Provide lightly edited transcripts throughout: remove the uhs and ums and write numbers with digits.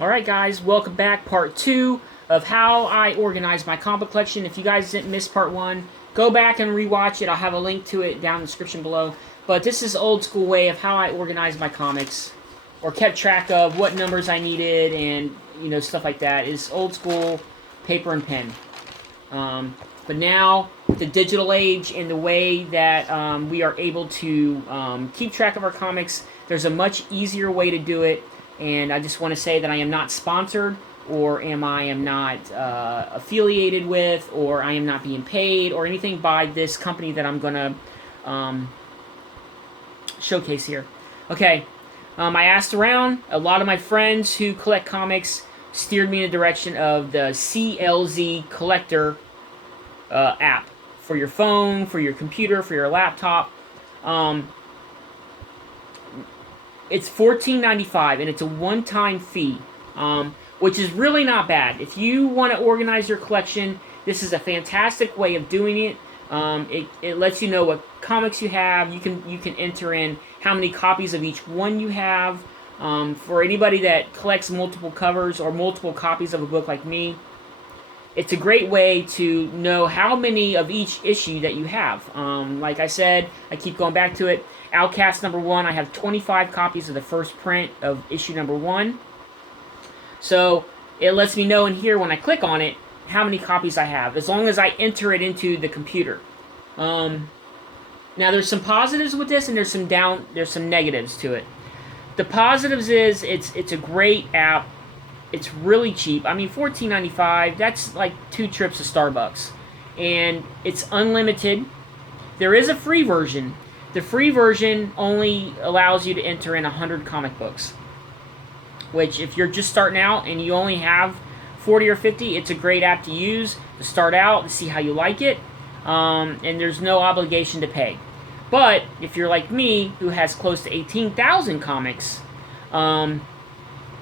Alright guys, welcome back. Part 2 of how I organize my comic collection. If you guys didn't miss part 1, go back and rewatch it. I'll have a link to it down in the description below. But this is old school way of how I organize my comics, or kept track of what numbers I needed and, you know, stuff like that. Is old school paper and pen. But now, the digital age and the way that we are able to keep track of our comics, there's a much easier way to do it. And I just want to say that I am not sponsored, or I am not affiliated with, or I am not being paid, or anything by this company that I'm going to showcase here. Okay, I asked around. A lot of my friends who collect comics steered me in the direction of the CLZ Collector app for your phone, for your computer, for your laptop. It's $14.95, and it's a one-time fee, which is really not bad. If you want to organize your collection, this is a fantastic way of doing it. It lets you know what comics you have. You can enter in how many copies of each one you have. For anybody that collects multiple covers or multiple copies of a book like me, it's a great way to know how many of each issue that you have. Like I said, I keep going back to it. Outcast number 1, I have 25 copies of the first print of issue number 1. So it lets me know in here when I click on it how many copies I have, as long as I enter it into the computer. Now there's some positives with this, and there's some negatives to it. The positives is it's a great app. It's really cheap. I mean, $14.95, that's like 2 trips to Starbucks. And it's unlimited. There is a free version. The free version only allows you to enter in 100 comic books. Which, if you're just starting out and you only have 40 or 50, it's a great app to use to start out, to see how you like it. And there's no obligation to pay. But, if you're like me, who has close to 18,000 comics,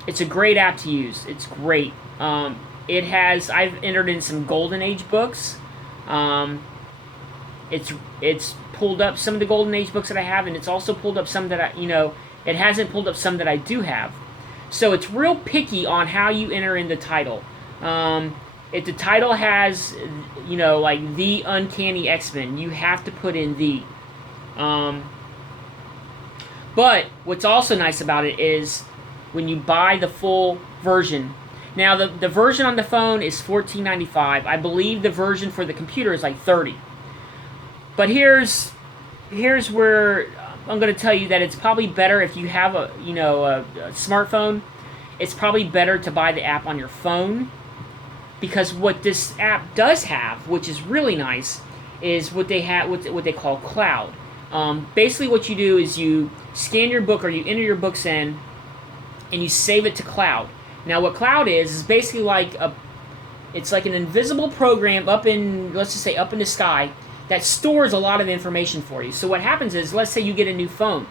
it's a great app to use. It's great. I've entered in some Golden Age books. It's pulled up some of the Golden Age books that I have, and it's also pulled up some that it hasn't pulled up some that I do have. So it's real picky on how you enter in the title. If the title has, like The Uncanny X-Men, you have to put in the. But what's also nice about it is when you buy the full version. Now, the version on the phone is $14.95. I believe the version for the computer is like $30. But here's where I'm going to tell you that it's probably better if you have a smartphone. It's probably better to buy the app on your phone, because what this app does have, which is really nice, is what they call cloud. Basically, what you do is you scan your book, or you enter your books in, and you save it to cloud. Now, what cloud is basically it's like an invisible program up in, let's just say, up in the sky, that stores a lot of information for you. So what happens is, let's say you get a new phone,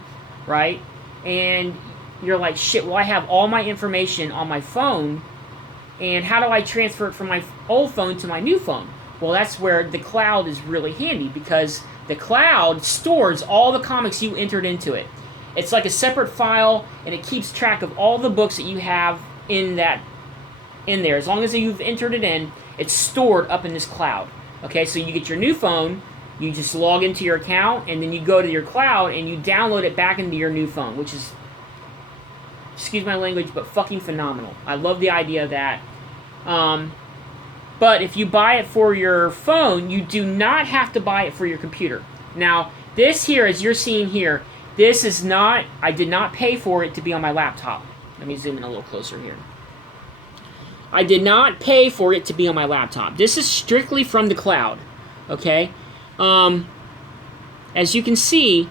right? And you're like, shit, well, I have all my information on my phone, and how do I transfer it from my old phone to my new phone? Well, that's where the cloud is really handy, because the cloud stores all the comics you entered into it. It's like a separate file, and it keeps track of all the books that you have in there. As long as you've entered it in, it's stored up in this cloud. Okay, so you get your new phone, you just log into your account, and then you go to your cloud, and you download it back into your new phone, which is, excuse my language, but fucking phenomenal. I love the idea of that. But if you buy it for your phone, you do not have to buy it for your computer. Now, this here, as you're seeing here, this is not, I did not pay for it to be on my laptop. Let me zoom in a little closer here. I did not pay for it to be on my laptop. This is strictly from the cloud, okay? As you can see,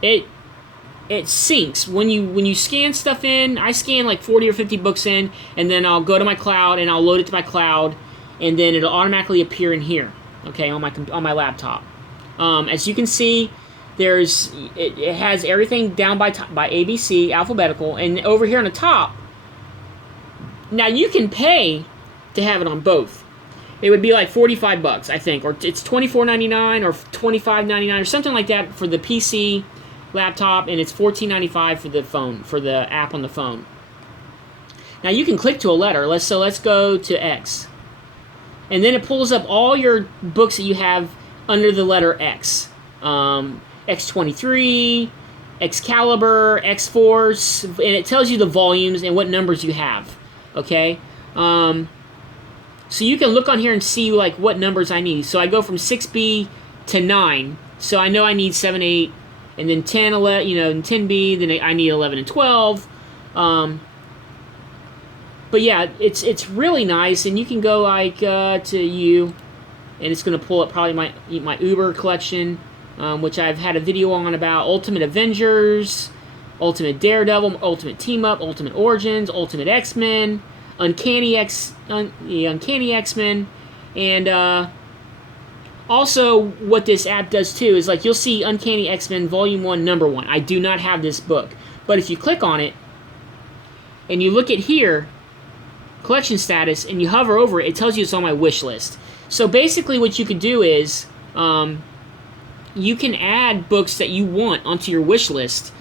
it syncs. When you scan stuff in, I scan like 40 or 50 books in, and then I'll go to my cloud, and I'll load it to my cloud, and then it'll automatically appear in here, okay, on my laptop. As you can see, it has everything down by ABC, alphabetical, and over here on the top, now you can pay to have it on both. It would be like $45, I think, or it's $24.99 or $25.99 or something like that for the PC laptop, and it's $14.95 for the phone, for the app on the phone. Now you can click to a letter. Let's go to X. And then it pulls up all your books that you have under the letter X. X23, Excalibur, X-Force, and it tells you the volumes and what numbers you have. Okay? So you can look on here and see like what numbers I need. So I go from 6B to 9. So I know I need 7, 8, and then 10, 11, and 10B, then I need 11 and 12. But yeah, it's really nice, and you can go like to U, and it's going to pull up probably my Uber collection, which I've had a video on about Ultimate Avengers, Ultimate Daredevil, Ultimate Team Up, Ultimate Origins, Ultimate X-Men, Uncanny X-Men, and also what this app does too is like you'll see Uncanny X-Men Volume 1, Number 1. I do not have this book, but if you click on it and you look at here, collection status, and you hover over it, it tells you it's on my wish list. So basically what you could do is you can add books that you want onto your wish list,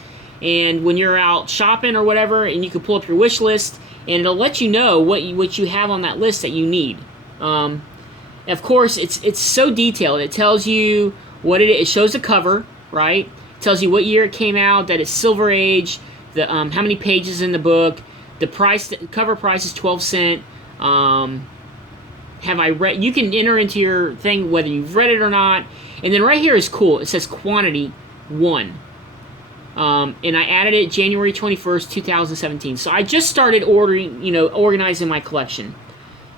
and when you're out shopping or whatever, and you can pull up your wish list, and it'll let you know what you have on that list that you need. Of course, it's so detailed. It tells you what it is. It shows the cover, right? It tells you what year it came out, that it's Silver Age, the how many pages in the book. The price, the cover price is 12 cents. Have I read? You can enter into your thing whether you've read it or not. And then right here is cool. It says quantity 1. And I added it January 21st, 2017. So I just started organizing my collection.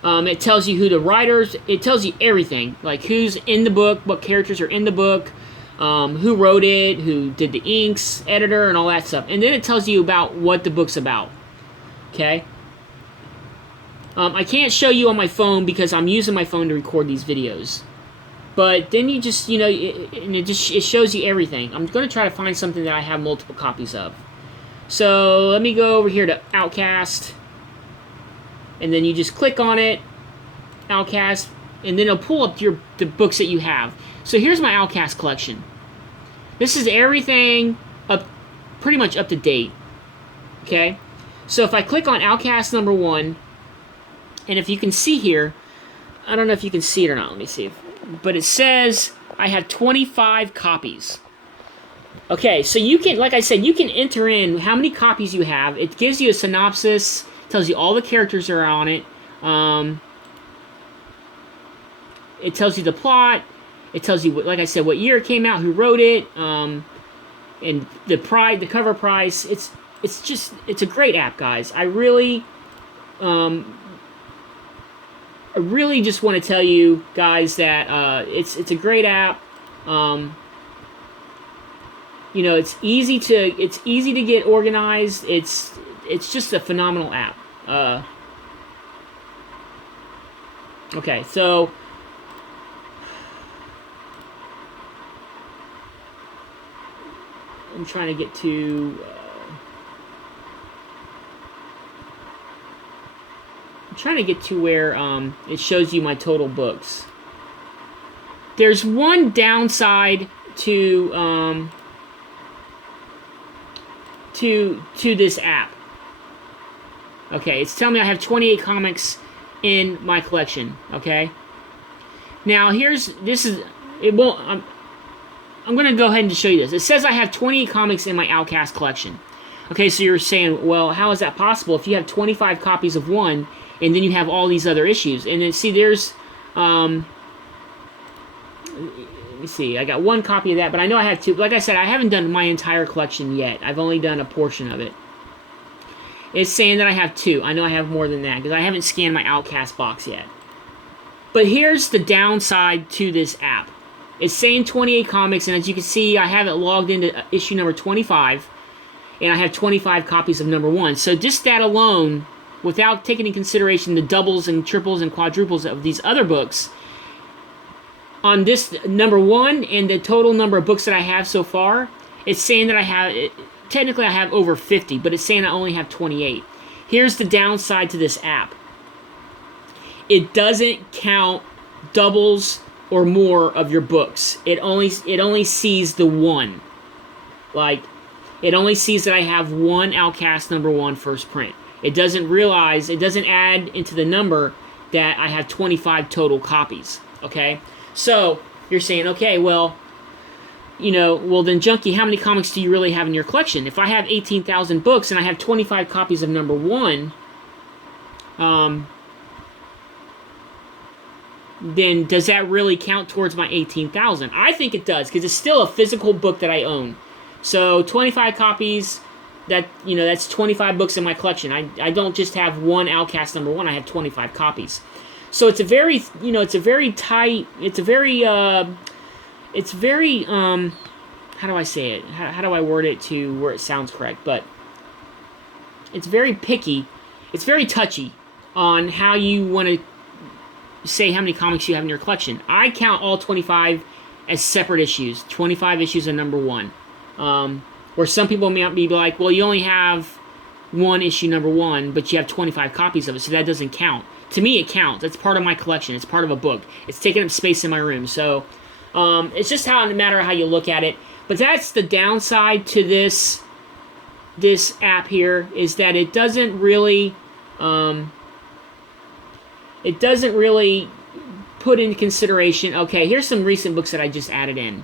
It tells you who the writers. It tells you everything, like who's in the book, what characters are in the book, who wrote it, who did the inks, editor, and all that stuff. And then it tells you about what the book's about. Okay. I can't show you on my phone because I'm using my phone to record these videos. But then you just, it shows you everything. I'm going to try to find something that I have multiple copies of. So let me go over here to Outcast. And then you just click on it, Outcast, and then it'll pull up the books that you have. So here's my Outcast collection. This is everything pretty much up to date. Okay? So if I click on Outcast number 1, and if you can see here, I don't know if you can see it or not, let me see. But it says I have 25 copies. Okay, so you can, like I said, you can enter in how many copies you have. It gives you a synopsis, tells you all the characters that are on it. It tells you the plot. It tells you, like I said, what year it came out, who wrote it, and the cover price. It's a great app, guys. I really just want to tell you guys that it's a great app. It's easy to get organized. It's just a phenomenal app. Okay, so I'm trying to get to. Trying to get to where it shows you my total books. There's one downside to this app. Okay, it's telling me I have 28 comics in my collection. Okay. Now I'm going to go ahead and show you this. It says I have 28 comics in my Outcast collection. Okay, so you're saying, well, how is that possible if you have 25 copies of one? And then you have all these other issues. And then, see, there's, let me see, I got one copy of that, but I know I have two. Like I said, I haven't done my entire collection yet. I've only done a portion of it. It's saying that I have 2. I know I have more than that, because I haven't scanned my Outcast box yet. But here's the downside to this app. It's saying 28 comics, and as you can see, I have it logged into issue number 25, and I have 25 copies of number 1. So just that alone, without taking into consideration the doubles and triples and quadruples of these other books, on this number 1 and the total number of books that I have so far, it's saying that technically I have over 50, but it's saying I only have 28. Here's the downside to this app. It doesn't count doubles or more of your books. It only sees the 1. Like, It only sees that I have one Outcast #1 first print. It doesn't add into the number that I have 25 total copies. Okay? So, you're saying, okay, well, then Junkie, how many comics do you really have in your collection? If I have 18,000 books and I have 25 copies of #1, then does that really count towards my 18,000? I think it does, because it's still a physical book that I own. So 25 copies, that's 25 books in my collection. I don't just have one Outcast #1, I have 25 copies. So it's a very, how do I say it? How do I word it to where it sounds correct? But it's very picky. It's very touchy on how you want to say how many comics you have in your collection. I count all 25 as separate issues. 25 issues of #1. Where some people may be like, well, you only have one issue #1, but you have 25 copies of it, so that doesn't count. To me, it counts. It's part of my collection. It's part of a book. It's taking up space in my room. So it's just no matter how you look at it. But that's the downside to this app here, is that it doesn't really put into consideration, okay, here's some recent books that I just added in.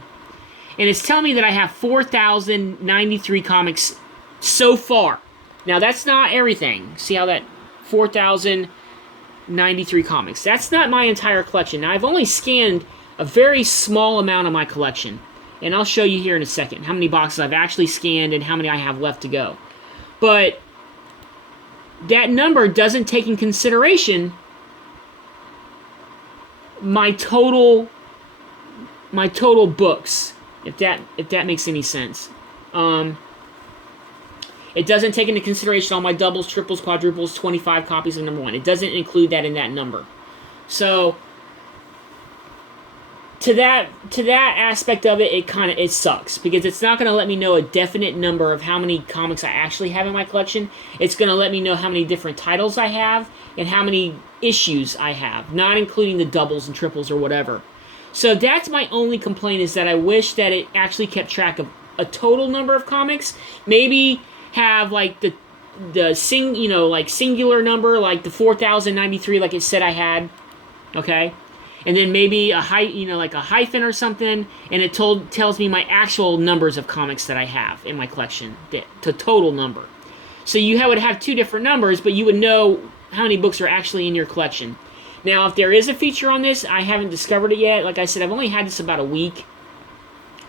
And it's telling me that I have 4,093 comics so far. Now, that's not everything. See how that 4,093 comics. That's not my entire collection. Now, I've only scanned a very small amount of my collection. And I'll show you here in a second how many boxes I've actually scanned and how many I have left to go. But that number doesn't take in consideration my total books, if that makes any sense. It doesn't take into consideration all my doubles, triples, quadruples, 25 copies of #1. It doesn't include that in that number. So to that aspect of it, it sucks, because it's not going to let me know a definite number of how many comics I actually have in my collection. It's going to let me know how many different titles I have and how many issues I have, not including the doubles and triples or whatever. So that's my only complaint, is that I wish that it actually kept track of a total number of comics. Maybe have like the singular number, like the 4,093, like it said I had, okay, and then maybe a hyphen or something, and it tells me my actual numbers of comics that I have in my collection, the total number. So you would have two different numbers, but you would know how many books are actually in your collection. Now, if there is a feature on this, I haven't discovered it yet. Like I said, I've only had this about a week.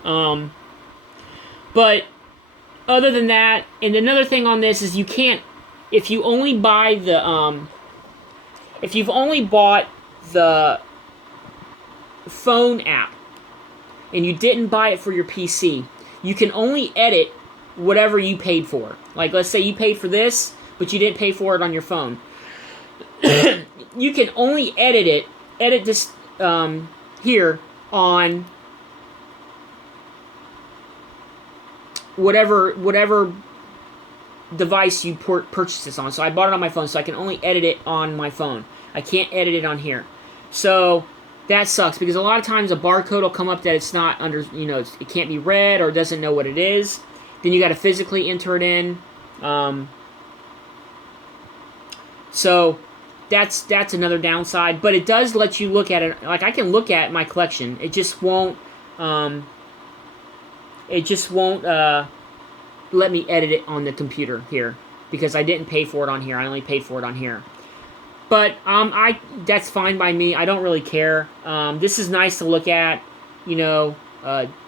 But other than that, and another thing on this is you can't, if you've only bought the phone app and you didn't buy it for your PC, you can only edit whatever you paid for. Like, let's say you paid for this, but you didn't pay for it on your phone. You can only edit this here on whatever device you purchase this on. So I bought it on my phone, so I can only edit it on my phone. I can't edit it on here. So that sucks, because a lot of times a barcode will come up that it's not under, it can't be read or doesn't know what it is. Then you got to physically enter it in. So that's another downside, but it does let you look at it. Like, I can look at my collection. It just won't let me edit it on the computer here, because I didn't pay for it on here. I only paid for it on here. But that's fine by me. I don't really care. This is nice to look at,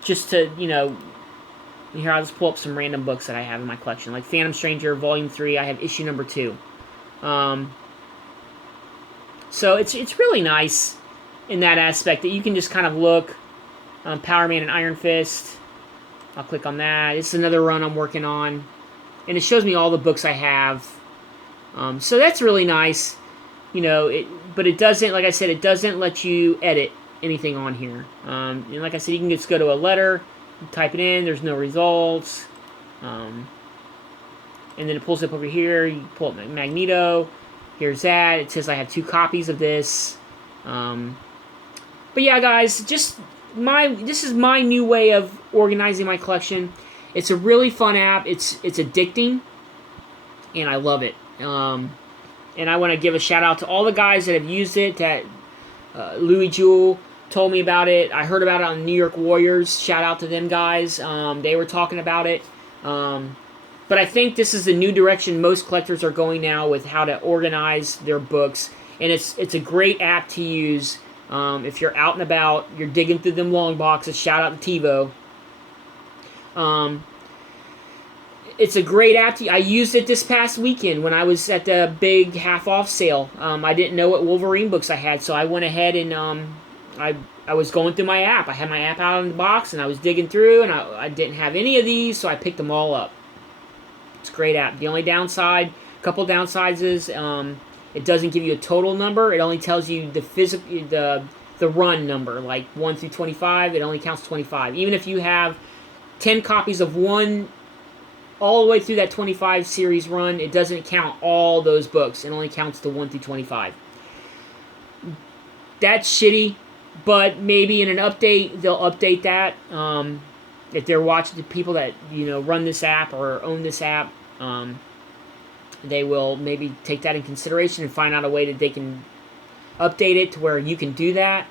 just to, here, I'll just pull up some random books that I have in my collection. Like Phantom Stranger, Volume 3, I have issue number 2. So it's really nice in that aspect that you can just kind of look. Power Man and Iron Fist. I'll click on that. It's another run I'm working on. And it shows me all the books I have. So that's really nice. But it doesn't, like I said, it doesn't let you edit anything on here. And like I said, you can just go to a letter, type it in, there's no results. And then it pulls up over here, you pull up Magneto. Here's that. It says I have 2 copies of this. But yeah, guys, this is my new way of organizing my collection. It's a really fun app. It's addicting, and I love it. And I want to give a shout out to all the guys that have used it. That Louis Jewell told me about it. I heard about it on New York Warriors. Shout out to them guys. They were talking about it. But I think this is the new direction most collectors are going now with how to organize their books. And it's a great app to use if you're out and about, you're digging through them long boxes. Shout out to TiVo. It's a great app. I used it this past weekend when I was at the big half-off sale. I didn't know what Wolverine books I had, so I went ahead and I was going through my app. I had my app out in the box, and I was digging through, and I didn't have any of these, so I picked them all up. It's a great app. The only downside, couple downsides is it doesn't give you a total number. It only tells you the run number, like 1 through 25. It only counts 25. Even if you have 10 copies of one all the way through that 25 series run, it doesn't count all those books. It only counts the 1 through 25. That's shitty, but maybe in an update they'll update that. If they're watching the people that run this app or own this app, they will maybe take that in consideration and find out a way that they can update it to where you can do that.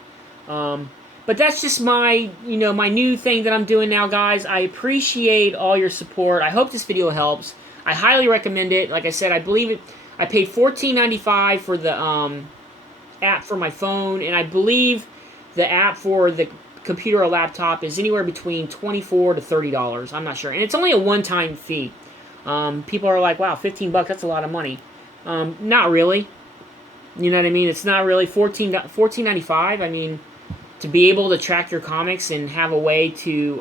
But that's just my new thing that I'm doing now, guys. I appreciate all your support. I hope this video helps. I highly recommend it. Like I said, I believe it. I paid $14.95 for the app for my phone, and I believe the app for the computer or laptop is anywhere between $24 to $30. I'm not sure, and it's only a one-time fee. People are like, "Wow, $15, that's a lot of money." Not really. You know what I mean? It's not really $14.95. I mean, to be able to track your comics and have a way to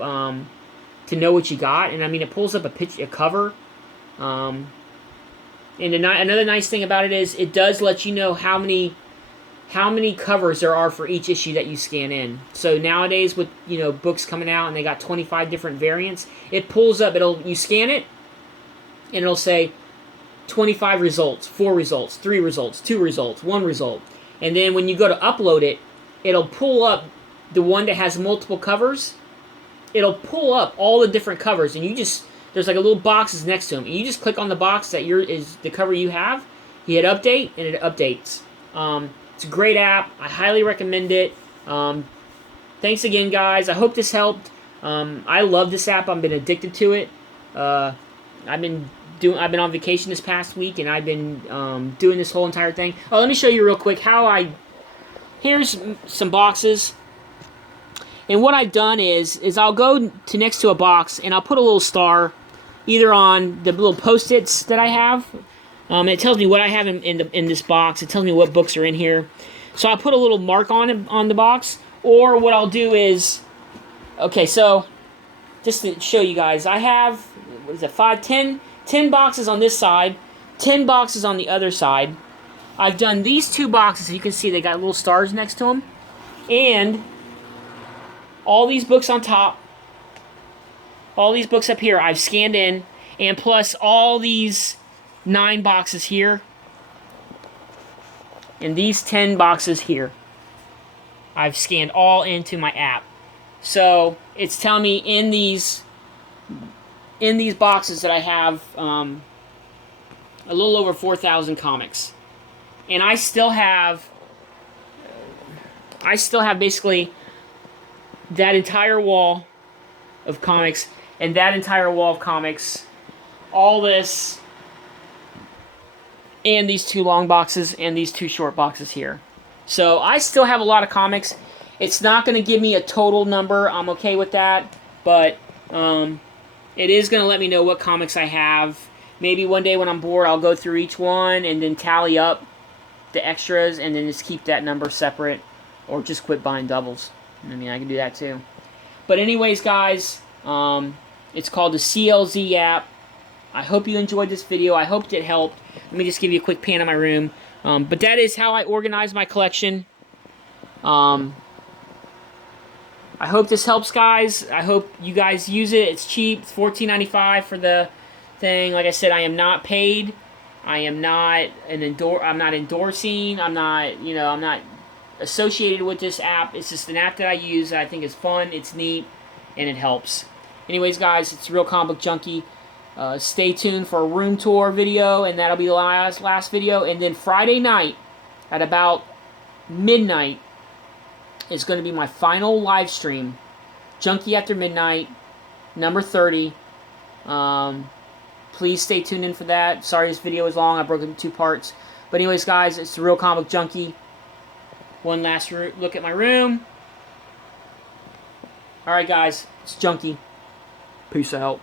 know what you got, and I mean, it pulls up a cover. And another nice thing about it is it does let you know how many covers there are for each issue that you scan in. So nowadays with books coming out and they got 25 different variants, it pulls up. You scan it, and it'll say 25 results, 4 results, 3 results, 2 results, 1 result, and then when you go to upload it, it'll pull up the one that has multiple covers. It'll pull up all the different covers, and there's like a little boxes next to them, and you just click on the box that is the cover you have. You hit update, and it updates. It's a great app. I highly recommend it. Thanks again, guys. I hope this helped. I love this app. I've been addicted to it. I've been on vacation this past week, and I've been doing this whole entire thing. Oh, let me show you real quick how Here's some boxes, and what I've done is I'll go to next to a box, and I'll put a little star either on the little post-its that I have. It tells me what I have in this box. It tells me what books are in here. So I'll put a little mark on the box, or what I'll do is, okay, so just to show you guys, I have, what is it, 10 boxes on this side, 10 boxes on the other side. I've done these 2 boxes. You can see they got little stars next to them. And all these books on top, all these books up here, I've scanned in. And plus all these 9 boxes here. And these 10 boxes here. I've scanned all into my app. So it's telling me in these boxes that I have a little over 4,000 comics. And I still have basically that entire wall of comics, and that entire wall of comics, all this, and these 2 long boxes, and these 2 short boxes here. So I still have a lot of comics. It's not going to give me a total number. I'm okay with that, but it is going to let me know what comics I have. Maybe one day when I'm bored, I'll go through each one and then tally up the extras, and then just keep that number separate, or just quit buying doubles. I mean, I can do that too. But anyways, guys, it's called the CLZ app. I hope you enjoyed this video. I hope it helped. Let me just give you a quick pan of my room. But that is how I organize my collection. I hope this helps, guys. I hope you guys use it. It's cheap. It's $14.95 for the thing. Like I said, I am not paid. I am not I'm not endorsing. I'm not associated with this app. It's just an app that I use that I think is fun, it's neat, and it helps. Anyways, guys, it's Real Comic Book Junkie. Stay tuned for a room tour video, and that'll be the last video. And then Friday night at about midnight is going to be my final live stream. Junkie After Midnight, number 30. Please stay tuned in for that. Sorry this video is long. I broke it into 2 parts. But anyways, guys, it's the Real Comic Junkie. One last look at my room. Alright, guys. It's Junkie. Peace out.